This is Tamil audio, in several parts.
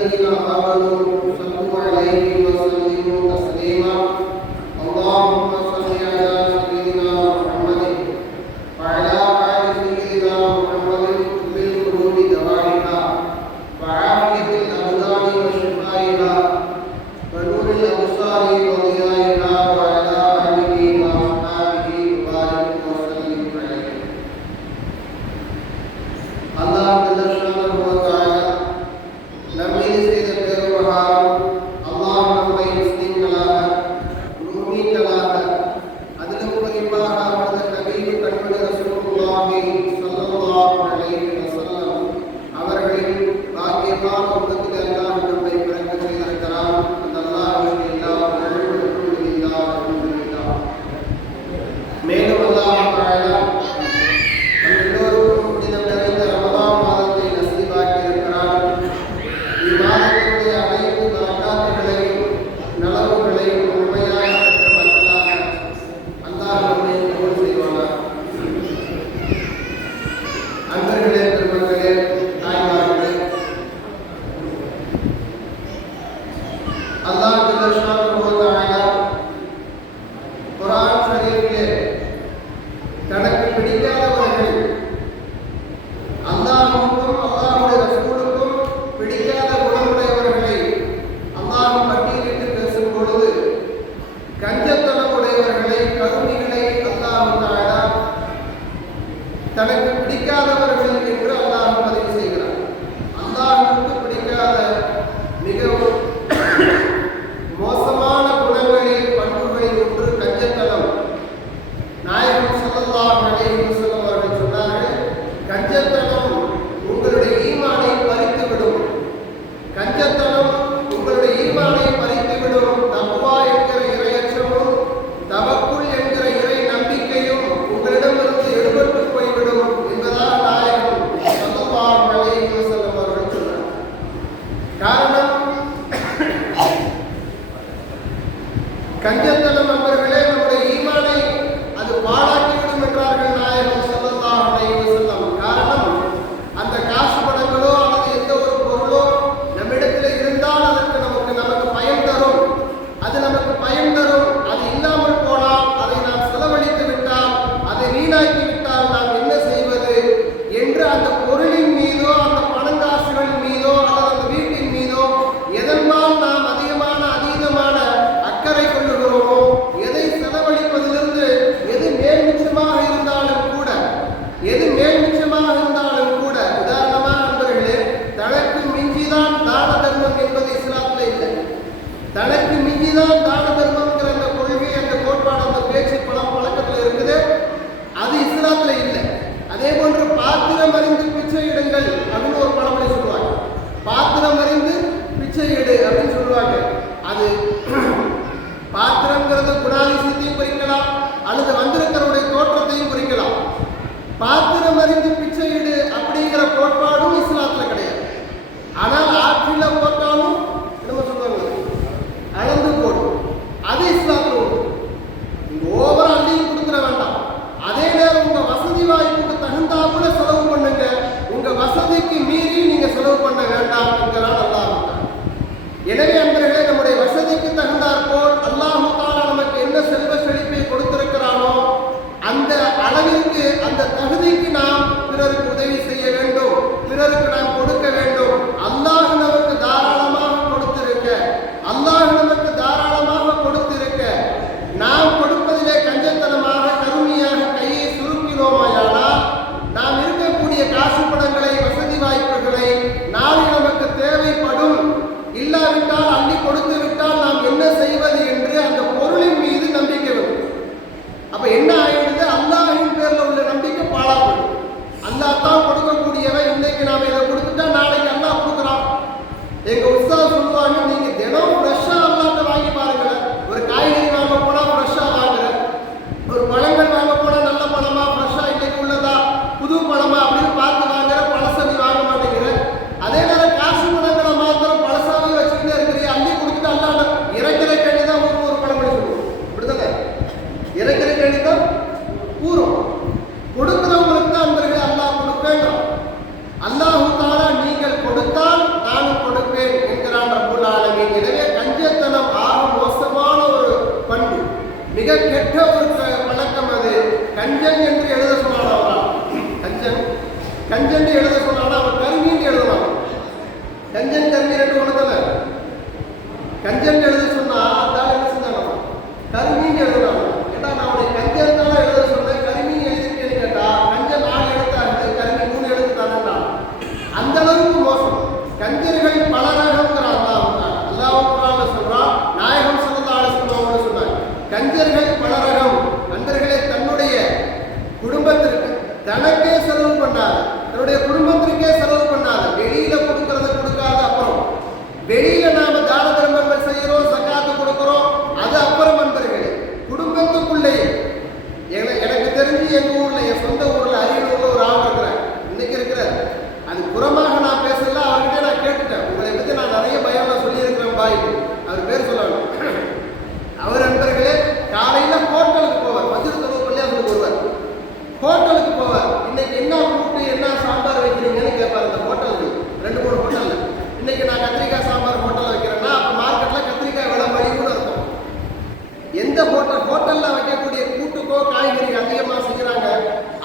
الذين آمنوا صلوا عليه وسلموا تسليما اللهم صل على سيدنا محمد وعلى آل سيدنا محمد بالقلوب دوائها وعافية الأبدان وشفائها ونور الأبصار وضيائها وعلى آله وأصحابه وبارك وسلم عليه. الله جل شأنه وتعالى நம்மீது செய்த பெருமகாரம் அல்லாஹ் நம்மை முஸ்லிம்களாக முஃமின்களாக அதிலும் குறிப்பாக அவரது நபிக்கு கண்மணி ரசூலுல்லாஹி ஸல்லல்லாஹு அலைஹி வஸல்லம் அவர்களின் பாக்கியமான உம்மத்திலே அல்லாஹ் நம்மை பிறக்க செய்திருக்கிறார். அந்த அல்லாஹ்வுக்கு எல்லா புகழும் அல்ஹம்துலில்லாஹ். மேலும் அல்லாஹ் தஆலா நம் எல்லோருக்கும் புனிதம் நிறைந்த ரமலான் மாதத்தை நசீபாக்கி இருக்கிறார். இம்மாதத்தினுடைய அனைத்து பரக்காத்துகளையும் நலவுகளையும் முழுமையாக பெற்ற மக்களாக அல்லாஹ் நம்மை கபூல் செய்வானாக. அன்பர்களே, பெருமக்களே, தாய்மார்களே, அல்லாஹ் ஜல்ல ஷானஹு வ தஆலா குர்ஆன் ஷரீஃபிலே தனக்கு பிடிக்காதவர்கள் அல்லாஹ்வுக்கும் அல்லாஹ்வுடைய ரசூலுக்கும் பிடிக்காத குணமுடையவர்களை அல்லாஹ் பட்டியலிட்டு பேசும் பொழுது கஞ்சத்தனமுடையவர்களை கருமிகளை அல்லாஹ் தஆலா தனக்கு பிடிக்காதவர்கள் என்று அல்லாஹ் பதிவு செய்கிறார். அல்லாஹ்வுக்கு பிடிக்காத மிகவும் மோசமான குணங்களில் பண்புகளில் ஒன்று கஞ்சத்தனம். நாயகம் ஸல்லல்லாஹு அலைஹி வஸல்லம் அவர்கள் சொன்னார்கள், கஞ்சத்தனம் உங்களுடைய ஈமானை பறித்துவிடும். கஞ்சத்தனம் உங்களுடைய ஈமானை பறித்துவிடும். தக்வா என்கிற இறையச்சமும் தவக்குல் என்கிற இறை நம்பிக்கையும் உங்களிடமிருந்து எடுபட்டு போய்விடும் என்பதாக நாயகம் ஸல்லல்லாஹு அலைஹி வஸல்லம் அவர்கள் சொன்னார். காரணம், கஞ்சத்தனம் என்பவர்களே நம்முடைய ஈமானை அது பாழாக்கிவிடும் என்றார்கள் நாயகம் ஸல்லல்லாஹு அலைஹி வஸல்லம். காரணம், அந்த காசு பணங்களோ அல்லது எந்த ஒரு பொருளோ நம்மிடத்தில் இருந்தால் அதற்கு நமக்கு பயன் தரும். அது நமக்கு பயன் தரும். அது இல்லாமல் போனால், அதை நாம் செலவழித்து விட்டால், அதை வீணாக்கி விட்டால் நாம் என்ன செய்வது என்று அந்த பொருளின் மீதோ அந்த பணங்காசுகளின் மீதோ அல்லது அந்த வீட்டின் மீதோ எதன்பால் நாம் அதீதமான அக்கறை கொள்ளுகிறோமோ, எதை செலவழிப்பதிலிருந்து எது மேல் மிச்சமாக இருந்தாலும் கூட உதாரணமாக நண்பர்களே, தனக்கு மிஞ்சிதான் தான தர்மம் என்பது இஸ்லாத்தில் இல்லை. தனக்கு மிஞ்சிதான் தான தர்மம்ங்கிற அந்த கொள்கை, அந்த கோட்பாடு, அந்த பேச்சு பழக்கத்தில் இருக்குது. அது இஸ்லாத்தில் இல்லை. அதே போன்று பாத்திரம் அறிந்து பிச்சை இடுங்கள் அப்படின்னு ஒரு பழமொழி சொல்லுவாங்க. பாத்திரம் அறிந்து பிச்சை எடு அப்படின்னு சொல்லுவாங்க. அது பாத்திரங்கிறது குணாதிசயத்தையும் குறிக்கலாம் அல்லது வந்திருக்கிறவருடைய தோற்றத்தையும் குறிக்கலாம். பாத்திரம் அறிந்து பிச்சை எடு அப்படிங்கிற கோட்பாடும் இஸ்லாத்துல கிடையாது. ஆனால் ஆற்றில போட்டாலும் என்ன சொல்றாங்க, அளந்து போடும். அது இஸ்லாத்துல உண்டு. நீங்க ஓவரா அள்ளியும் கொடுத்துட வேண்டாம். அதே நேரம் உங்க வசதி வாய்ப்புக்கு தகுந்தாப்புல செலவு பண்ணுங்க. உங்க வசதிக்கு மீறி நீங்க செலவு பண்ண வேண்டாம் என்கிறார் அல்லாஹ். எனவே அன்பர்களே, நம்முடைய வசதிக்கு தகுந்தாற்போல் அல்லாஹ் தஆலா நமக்கு என்ன செல்வ செழிப்பை கொடுத்திருக்கிறானோ அந்த அளவிற்கு, அந்த தகுதிக்கு நாம் பிறருக்கு உதவி செய்ய வேண்டும், பிறருக்கு நாம் கொடுக்க வேண்டும். அல்லாஹ் நமக்கு தாராளமாக கொடுத்திருக்க நாம் கொடுப்பதிலே கஞ்சத்தனமாக கருமையாக கையை சுருக்கினோமாயானால் நாம் இருக்கக்கூடிய காசு பணங்களை, வசதி வாய்ப்புகளை நாளை நமக்கு தேவைப்படும். இல்லாவிட்டால் அள்ளி கொடுத்து விட்டால் நாம் என்ன செய்வது என்று அந்த பொருளின் மீது நம்பிக்கை வரும். அப்ப என்ன ஆயிடுது, அல்லாஹ்வின் பேர்ல உள்ள நம்பிக்கை பாழாகும். அல்லாஹ் தான் கொடுக்கக்கூடியவன். இன்னைக்கு நாம இதை கொடுத்துட்டா நாளைக்கு அல்லாஹ் கொடுக்குறான். எங்க உஸ்தாத் சொல்லுவாங்க, நீங்க தினம் ஃப்ரெஷ்ஷா அல்லாஹ்ட்ட வாங்கி பாருங்க. ஒரு காய்கறி வாங்க போனா ஃப்ரெஷ்ஷா வாங்குற, ஒரு பழங்கள் வாங்க போனா நல்ல பழமா, ஃப்ரெஷ்ஷா இன்னைக்கு உள்ளதா, புது பழமா அப்படின்னு பார்த்து வாங்குற, பழசதி வாங்க மாட்டேங்கிற. அதே நேரம் காசு பணங்களை மாத்திரம் பழசாவே வச்சுக்கிட்டே இருக்கிறீங்க. அள்ளி கொடுத்துட்டு அல்லாஹ் இறக்கிற கண்ணி தான் ஒரு பழம் கஞ்சன் கருமி ரெண்டு ஒன்று தானே. கஞ்சன் எழுத சொன்னா அதான் என்ன செஞ்சாங்க, கருமின்னு எழுதுறாங்க. ஏன்னா நான் அவனை கஞ்சன் தானே எழுத சொன்னேன், கருமின்னு எழுதிருக்கேன்னு கேட்டா கஞ்சன் 4 எழுத்தாங்க, கருமி 3 எழுத்து தானே. அந்த அளவுக்கு மோசம். கஞ்சர்கள் பல ரகங்கிற அல்லாஹ் குர்ஆன்ல சொல்றான். நாயகம் ஸல்லல்லாஹு அலைஹி வஸல்லம் சொன்னாங்க, கஞ்சர்கள் பல ரகம். நண்பர்களே, தன்னுடைய குடும்பத்திற்கு தனக்கே செலவு பண்ணாத, தன்னுடைய குடும்பத்திற்கே செலவு பண்ணாத, வெளியில கொடுக்கறத கொடுக்காத, அப்புறம் வெளியில நாம தான தர்மங்கள் செய்யறோம், சகாத்து கொடுக்கிறோம், அது அப்புறம் நண்பர்களே, குடும்பத்துக்குள்ளேயே எனக்கு தெரிஞ்சு எங்க ஊர்ல, என் சொந்த ஊர்ல அரியலூர்ல ஒரு ஆள் இருக்கிறார், இன்னைக்கு இருக்கிறார். அது புறமாக நான் பேசல, அவர்கிட்ட நான் கேட்டுட்டேன். உங்களை பத்தி நான் நிறைய பயம் சொல்லியிருக்கிறேன் பாய், அவர் பேர் சொல்லணும். அவர் நண்பர்களே காலையில ஹோட்டலுக்கு போவார், மஸ்ஜித் தொழுகைக்குள்ளே அவருக்கு வருவார், ஹோட்டலுக்கு போவார். இன்னைக்கு என்ன கூட்டு என்ன சாம்பார் வைக்கிறீங்கன்னு கேட்பார். அந்த ஹோட்டலுக்கு 2-3 ஹோட்டல்ல இன்னைக்கு நான் கத்திரிக்காய் சாம்பார் ஹோட்டல் வைக்கிறேன்னா அப்ப மார்க்கெட்ல கத்திரிக்காய் விலை மலிவுன்னு அர்த்தம். எந்த ஹோட்டல்ல வைக்கக்கூடிய கூட்டுக்கோ காய்கறி அதிகமா செய்யறாங்க,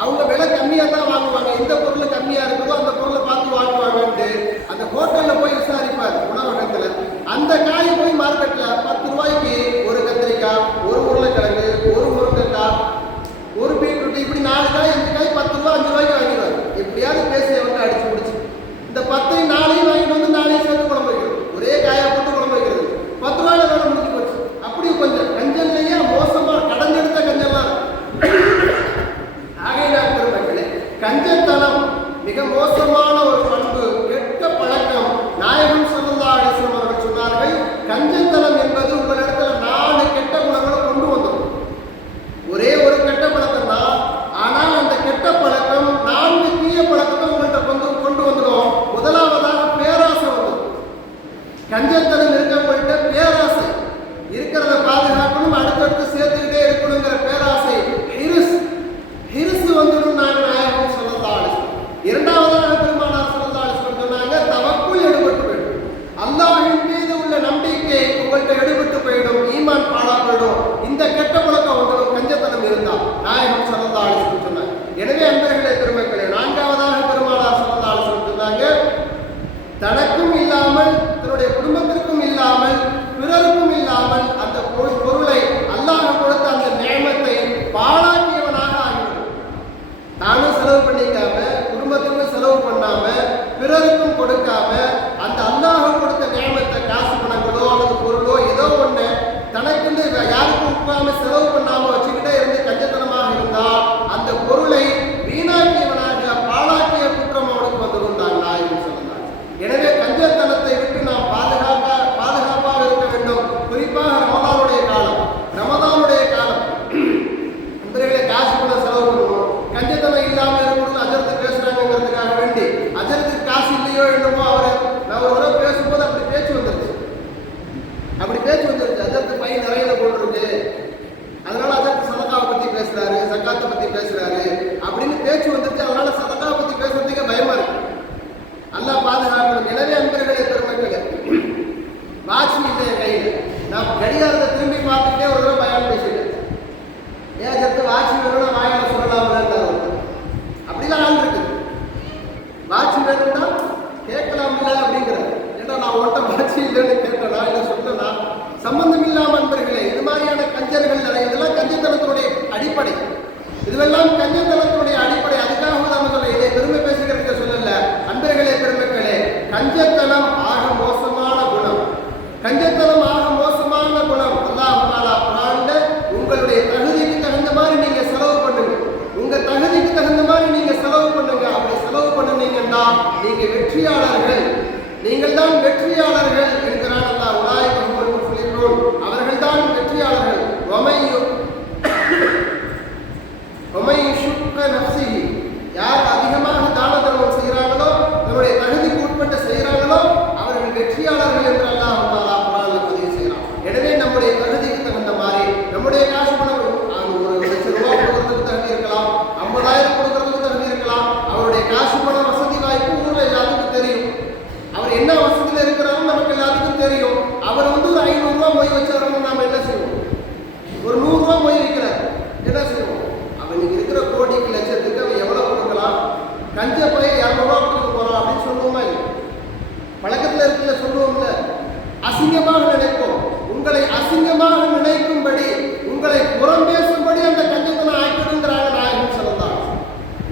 அவங்க விலை கம்மியா தான் வாங்குவாங்க. எந்த பொருள் கம்மியா இருக்குதோ அந்த பொருளை பார்த்து வாங்குவாங்கன்ட்டு அந்த ஹோட்டல்ல போய் விசாரிப்பார் உணவகத்துல. அந்த காய் போய் மார்க்கெட்ல 10 ரூபாய்க்கு ஒரு கத்திரிக்காய், ஒரு உருளைக்கிழங்கு, ஒரு முருங்கைக்காய், ஒரு பீட்ரூட், இப்படி 4 காய் 5 காய் 10 ரூபாய் 5 ரூபாய்க்கு வாங்கிடுவார். எப்படியாவது பேசி அவர்கிட்ட அடிச்சு முடிச்சு இந்த 10 4 வாங்கிட்டு வந்து 4 சேர்த்து குழம்பு வைக்கிறது, ஒரே காயை போட்டு குழம்பு வைக்கிறது, 10 ரூபாயில வேலை முடிஞ்சு போச்சு. அப்படி கொஞ்சம் கஞ்சன்லையே மோசமா கடந்தெடுத்த கஞ்சன்லாம். ஆகையினால் பெருமக்களே, கஞ்சத்தனம் மிக மோசமான ஒரு பண்பு, கெட்ட பழக்கம். நாயகம் ஸல்லல்லாஹு அலைஹி வஸல்லம் அவர்கள் சொன்னார்கள், கஞ்சத்தனம் என்பது உங்களிடத்துல 4 கெட்ட குணங்களை கொண்டு வந்துடும். ஒரே ஒரு கெட்ட பழக்கம் தான், ஆனால் அந்த கெட்ட பழக்கம் 4 தீய பழக்கத்தை உங்கள்கிட்ட கொண்டு வந்துடும். முதலாவதாக பேராசை வந்துடும். கஞ்சத்தனம் இருக்கவங்கள்ட்ட பேராசை, இருக்கிறத பாதுகாக்கணும், அடுத்தடுத்து சேர்த்துக்கிட்டே இருக்கணுங்கிற பேராசை, ஹிரிஸ் வந்துடும். நாயகம் ஸல்லல்லாஹு அலைஹி வஸல்லம். இரண்டாவதாக பெருமானார் ஸல்லல்லாஹு அலைஹி வஸல்லம் சொன்னாங்க, தவக்குல் எடுபட்டு போயிடும். அல்லாஹ்வின் மீது உள்ள நம்பிக்கை உங்கள்கிட்ட எடுபட்டு போயிடும், ஈமான் பாழா போயிடும். இந்த கெட்ட பழக்கம் வந்துடும் கஞ்சத்தனம் இருந்தால். நாயகம் ஸல்லல்லாஹு அலைஹி வஸல்லம் சொன்னாங்க. எனவே அன்பர்களே பெருமக்களே, 4ஆவதாக பெருமானார் ஸல்லல்லாஹு அலைஹி வஸல்லம் சொன்னாங்க, தனக்கும் இல்லாமல் தன்னுடைய குடும்பத்திற்கும் இல்லாமல் பிறருக்கும் இல்லாமல் அந்த பொருளை அல்லாஹ் கொடுத்த அந்த நியமத்தை பாழாக்கியவனாக ஆகிவிடும். தானும் செலவு பண்ணிக்காம, குடும்பத்துக்கும் செலவு பண்ணாம, பிறருக்கும் கொடுக்காம, அந்த அல்லாஹ் கொடுத்த நியமத்தை காசு பணங்களோ அல்லது பொருளோ ஏதோ ஒண்ணு தனக்குன்னு யாருக்கும் உட்காம செலவு பண்ணாம வச்சுக்கிட்டே இருந்து கஞ்சத்தனமாக இருந்தால் அந்த பொருளை வீணாக்கியவனாக பாழாக்கிய குற்றம் அவனுக்கு வந்துவிட்டான் நாயகம் சொன்னார். எனவே கஞ்சத்தனத்தை விட்டு நாம் பாதுகாப்பாக இருக்க வேண்டும். குறிப்பாக ரமதானுடைய காலம் நண்பர்களே, காசு பணம் செலவு பண்ணுவோம், கஞ்சத்தனம் இல்லாமல் இருக்கணும்னு அஜர்த்து பேசுறாங்கிறதுக்காக வேண்டி அஜர்த்துக்கு காசு இல்லையோ என்னமோ நான் ஒரு தடவை பேசும்போது அப்படி பேச்சு வந்துருச்சு. அஜர்த்து பையன் நிறைய போட்டுருக்கு, அதனால அஜர்த்து சதகாவை பத்தி பேசுறாரு, சக்காத்தை பத்தி பேசுறாரு அப்படின்னு பேச்சு வந்துருச்சு. அதனால சதகாவை பத்தி பேசுறதுக்கே பயமா இருக்கு. அல்லாஹ் பாதுகாக்கணும். எனவே அன்பர்களே பெருமக்களே, வாட்சி இல்லை என் கையில், நான் கடிகாரத்தை திரும்பி பார்த்துக்கிட்டே ஒரு தடவை பயம் பேசிட்டேன். ஏன் ஜத்து வாட்சி வேணும்னா வாயால சொல்லலாம்ல, அப்படிலாம் ஆள் இருக்கு. வாட்சி வேணும்னா கேட்கலாம்ல அப்படிங்கிறார். ஏன்னா நான் உன்கிட்ட வாட்சி இல்லைன்னு கேட்டனா இல்லை சொன்னா சம்பந்தம் இல்லாம அன்பர்களே, இது மாதிரியான கஞ்சர்கள் நிறைய. இதெல்லாம் கஞ்சத்தனத்தினுடைய அடிப்படை, இதுவெல்லாம் கஞ்சத்தனத்தினுடைய அடிப்படை. அதுக்காக நம்ம சொல்ல, இதை பெருமை பேசுகிறதுக்கு சொல்லல அன்பர்களே பெருமக்களே. கஞ்சத்தனம் ஆக மோசமான குணம், கஞ்சத்தனம் ஆக மோசமான குணம். அல்லாஹ் தஆலா குர்ஆன்ல உங்களுடைய தகுதிக்கு தகுந்த மாதிரி நீங்க செலவு பண்ணுங்க, உங்க தகுதிக்கு தகுந்த மாதிரி நீங்க செலவு பண்ணுங்க. அப்படி செலவு பண்ணுனீங்கன்னா நீங்க வெற்றியாளர்கள், நீங்கள் தான் வெற்றியாளர்கள் என்கிறான் அல்லாஹ். உலாயிக ஹுமுல் முஃப்லிஹூன், அவர்கள் தான் வெற்றியாளர்கள். வமை யுஷ்க நஃப்ஸிஹி, யார் அதிகமாக தான தர்மம் செய்கிறார்களோ, தன்னுடைய தகுதிக்கு உட்பட்டு செய்கிறார்களோ அவர்கள் வெற்றியாளர்கள் என்று அல்லாஹ் தஆலா குர்ஆன்ல பதிவு செய்கிறான். எனவே நம்முடைய தகுதிக்கு தகுந்த மாதிரி நம்முடைய காசு பணம், ஒரு ₹1,00,000 கொடுக்கறதுக்கு தகுதி இருக்கலாம், 50,000 கொடுக்கறதுக்கு தகுதி இருக்கலாம். அவருடைய காசு பணம் வசதி வாய்ப்பு ஊர்ல எல்லாத்துக்கும் தெரியும். அவர் என்ன வசதியில் இருக்கிறாரும் நமக்கு எல்லாத்துக்கும் தெரியும். அவர் ஒரு ₹500 மொய் வச்சவர்கள் நாம என்ன செய்வோம்? ஒரு ₹100 மொய் இருக்கிறார், என்ன செய்வோம்? அவனுக்கு இருக்கிற கோடிக்கு லட்சத்துக்கு அவன் எவ்வளவு கொடுக்கலாம்? கஞ்ச பைய ₹200 கொடுக்க போறான் அப்படின்னு சொல்லுவோமா? பழக்கத்தில் இருக்கிற சொல்லுவோம்ல, அசிங்கமாக நினைப்போம். உங்களை அசிங்கமாக நினைக்கும்படி, உங்களை புறம் பேசும்படி அந்த கஞ்சத்தனம் ஆக்கிடுங்கிறாங்க நாயகம் சொல்லலாம்.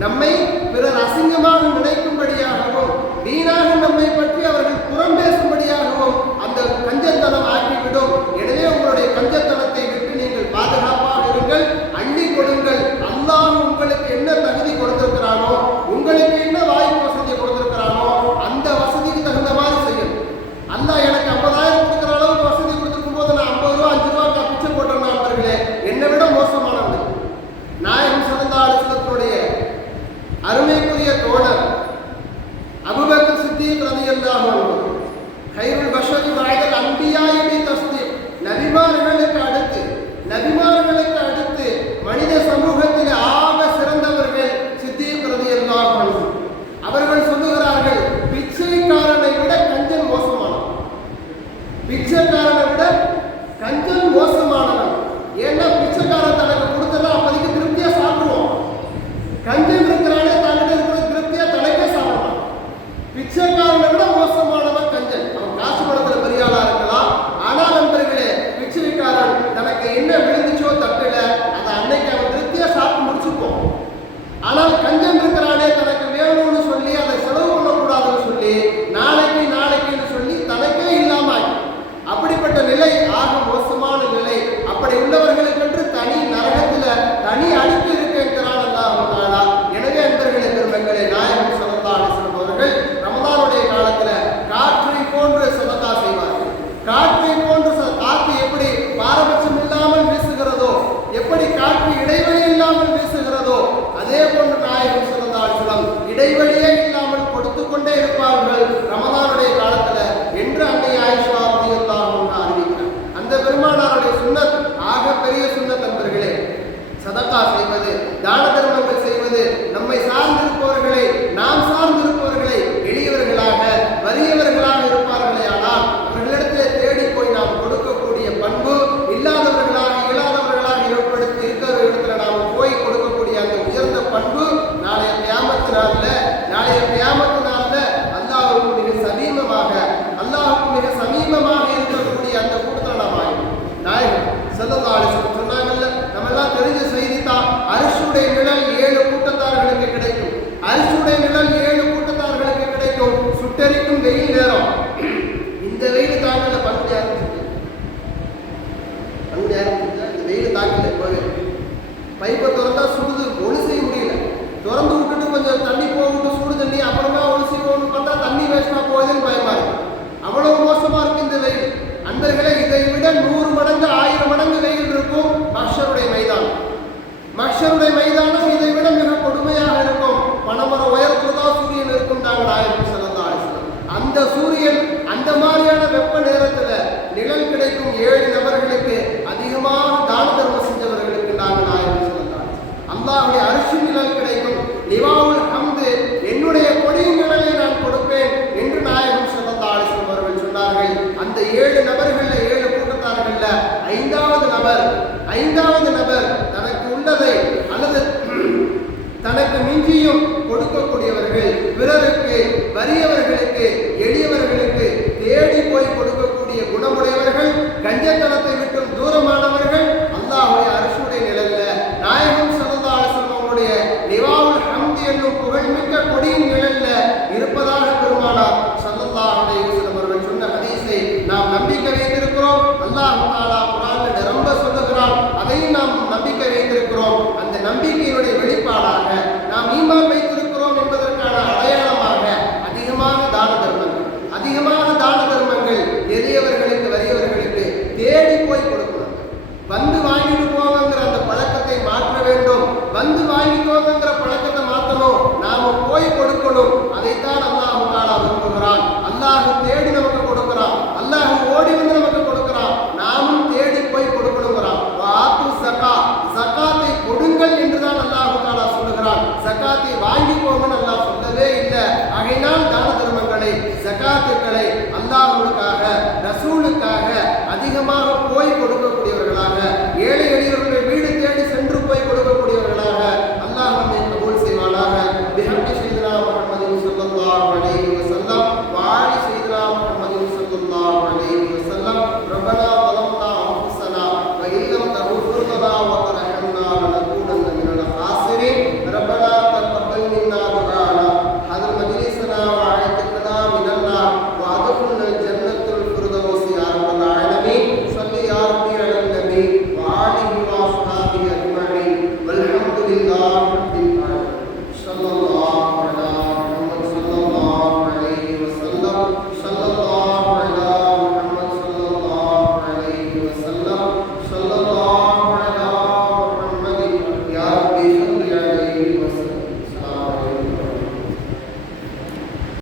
நம்மை பிறர் அசிங்கமாக நினைக்கும்படியாகவும் வீணாக நம்மை பற்றி அவர்கள் புறம் பேசும்படியாகவும் அந்த கஞ்சத்தனம் ஆக்கிவிடும். எனவே உங்களுடைய கஞ்சத்தனத்தை விட்டு நீங்கள் பாதுகாப்பாக இருங்கள், அள்ளி கொடுங்கள். அல்லாஹ் உங்களுக்கு என்ன தகுதி கொடுத்திருக்கிறானோ, உங்களுக்கு என்ன வாய்ப்பு வசதி கொடுத்திருக்கிறானோ அந்த வசதிக்கு தகுந்த மாதிரி செய்யும். அல்லாஹ் எனக்கு 50,000 கொடுக்குற அளவுக்கு வசதி கொடுத்துருக்கும் போது நான் 50 ரூபா 5 ரூபா பிச்சை போட்டேன் நண்பர்களே, என்னை விட மோசமானது. நாயகம் ஸல்லல்லாஹு அலைஹி வஸல்லமுடைய அருமைக்குரிய தோழர் அபூபக்கர் சித்தீக் ரலியல்லாஹு அன்ஹு, கைருல் பஷரி பஅதல் அன்பியாஇ பி தஸ்தீக், நபிமார்களுக்கு அடுத்து மனித சமூகத்தில் ஆக சிறந்தவர்கள் சித்தீக் ரலியல்லாஹு அன்ஹு. அவர்கள் சொல்லுகிறார்கள், பிச்சைக்காரனை விட கஞ்சன் மோசமானவன். பிச்சைக்காரனை விட கஞ்சன் மோசமானவன். ஏன்னா பிச்சைக்காரன் தனக்கு கொடுத்தா அப்போதைக்கு திருப்தியா சாப்பிடுவோம். கஞ்சன் இருக்கிறானே தன்னிட்ட இருக்கிற திருப்தியா தனக்கே சாப்பிடுவான். பிச்சைக்காரனை விட மோசமானவன் கஞ்சன். அவன் காசு பணத்துல பெரிய ஆளா இருக்கலாம், ஆனால் நண்பர்களே பிச்சைக்காரன் தனக்கு என்ன விழுந்துச்சோ தட்டுல அதை அன்னைக்கு அவன் திருப்தியா சாப்பிட்டு முடிச்சுப்போம். ஆனால் கஞ்சன் இருக்கிறானே தனக்கு வேணும்னு சொல்லி அதை செலவு பண்ணக்கூடாதுன்னு சொல்லி நாளைக்குன்னு சொல்லி தனக்கே இல்லாம அப்படிப்பட்ட நிலை ஆக மோசமான நிலை. அப்படி உள்ளவர்களுக்கென்று தனி நரகத்துல தனி அடுப்பு இருக்கு என்கிறான் அல்லாஹ் தஆலா. எனவே அன்பர்களே பெருமக்களே, நாயகம் ஸல்லல்லாஹு அலைஹி வஸல்லம் அவர்கள் ரமலானுடைய காலத்துல காற்றை போன்று சதகா செய்வார்கள். காற்றை போன்று காற்று எப்படி பாரபட்சம் இல்லாமல் வீசுகிறதோ, எப்படி காற்று இடைவெளி இல்லாமல் வீசுகிறதோ, அதே போன்று நாயகம் ஸல்லல்லாஹு அலைஹி வஸல்லம் இடைவெளியே இல்லாமல் கொடுத்து கொண்டே இருப்பார்கள் ரமலானுடைய காலத்துல என்று அன்னை ஆயிஷா ரலியல்லாஹு அன்ஹா அறிவிக்கிறார். அந்த பெருமானாருடைய சுன்னத் ஆக பெரிய சுன்னத் நண்பர்களே. சதகா செய்வது, தான தர்மங்கள் செய்வது, நம்மை சார்ந்திருப்பவர்களை நாம் சார்ந்திருப்பவர்களை எளியவர்களாக வறியவர்களாக இருப்பார்களே, ஆனால் அவர்களிடத்திலே தேடி போய் நாம் கொடுக்கக்கூடிய பண்பு, இல்லாதவர்களாக இயலாதவர்களாக இருக்கிற இடத்துல நாம் போய் கொடுக்கக்கூடிய அந்த உயர்ந்த பண்பு நாளைய கியாமத் நாள்ல அல்லாஹ்வுக்கு மிக சமீபமாக இருக்கக்கூடிய அந்த கூட்டத்தில் நாம் ஆகும். நாயகம் ஸல்லல்லாஹு அலைஹி வஸல்லம் சொன்னாங்கல்ல, நம்ம எல்லாம் தெரிஞ்ச செய்தி தான். அரிசியுடைய நிழல் 7 கூட்டத்தார்களுக்கு கிடைக்கும். அரிசியுடைய நிழல் 7 கூட்டத்தார்களுக்கு கிடைக்கும். சுட்டெரிக்கும் வெயில் நேரம். இந்த வெயில் தாங்கல பண்பு யாரும் இந்த வெயில் தாங்கல. பைப்பை திறந்தா சுடுது, ஒளி செய்ய முடியல. திறந்து விட்டுட்டு கொஞ்சம் தண்ணி போகுது, சூடு தண்ணி, அப்புறமா ஒளி செய்யணும்னு பார்த்தா தண்ணி வேஸ்டா போகுதுன்னு பயமா இருக்கு. அவ்வளவு மோசமா இருக்கு இந்த வெயில். அன்பர்களே, இதை விட 100 மடங்கு 1000 மடங்கு வெயில் இருக்கும் மஹ்ஷருடைய மைதானம். மஹ்ஷருடைய மைதானம் இதை விட மிக கொடுமையாக இருக்கும். பணமர உயரத்துலதான் சூரியன் இருக்கும். நாங்கள் நாயகம் ஸல்லல்லாஹு அலைஹி வஸல்லம் அந்த சூரியன் அந்த மாதிரியான வெப்ப நேரத்துல நிழல் கிடைக்கும் 7 நபர்களுக்கு அதிகமாக தான தர்மம் செஞ்சவர்களுக்கு நாங்கள் நாயகம் ஸல்லல்லாஹு அலைஹி வஸல்லம் அல்லாஹ்வுடைய அரிசி நிழல் கிடைக்கும். லிவாவுல் ஹம்து, என்னுடைய கொடியின் நிழலை நான் கொடுப்பேன் என்று நாயகம் ஸல்லல்லாஹு அலைஹி வஸல்லம் அவர்கள் சொன்னார்கள். அந்த 7 நபர்கள்ல 7 கூட்டத்தார்கள்ல 5வது நபர் தனக்கு உள்ளதை அல்லது தனக்கு மிஞ்சியும் கொடுக்கக்கூடியவர்கள், பிறருக்கு, வறியவர்களுக்கு, எளியவர்களுக்கு தேடி போய் கொடுக்கக்கூடிய குணமுடையவர்கள், கஞ்சத்தனத்தை விட்டும் தூரமானவர்கள், அல்லாஹ்வுடைய அரிசியுடைய நிழல்ல நாயகம் ஸல்லல்லாஹு அலைஹி வஸல்லம் அவருடைய லிவாவுல் ஹம்து என்னும் புகழ்மிக்க கொடியின் நிழல்ல இருப்பதாக பெருமானார் ஸல்லல்லாஹு அலைஹி வஸல்லம் அவர்கள் சொன்ன ஹதீஸை நாம் நம்பிக்கை வைத்திருக்கிறோம். அல்லாஹ் தஆலா குர்ஆன்ல நிரம்ப சொல்லுகிறான், அதையும் நாம் நம்பிக்கை வைத்திருக்கிறோம். அந்த நம்பிக்கையினுடைய வெளிப்பாடாக நாம் ஈமான் வைத்திருக்கிறோம் என்பதற்கான அடையாளமாக அதிகமாக தான தர்மங்கள் எளியவர்களுக்கு, வறியவர்களுக்கு தேடி போய் கொடுக்கணும். வந்து வாங்கிட்டு போங்கிற அந்த பழக்கத்தை மாற்ற வேண்டும். வந்து வாங்கிக்கோங்கிற பழக்கத்தை மாற்றணும். நாம போய் கொடுக்கணும். அதைத்தான் அல்லாஹ் தஆலா விரும்புகிறான். அல்லாஹ் தேடி நமக்கு கொடுக்கிறான். அல்லாஹ் ஓடி வந்து நமக்கு கொடுக்கிறான். நாமும் தேடி போய் கொடுக்கணுங்கிறான். ஜகாத்தை கொடுங்கள் என்றுதான் அல்லாஹ் தஆலா சொல்லுகிறான். ஜகாத்தை வாங்கிக்கோங்கன்னு அல்லாஹ் சொல்லவே இல்லை. ஆகையினால் தான தர்மங்களை, ஜகாத்துக்களை அல்லாஹ்வுக்காக, ரசூலுக்காக அதிகமாக போய் கொடுக்கக்கூடியவர்களாக, ஏழை எளியவர்கள்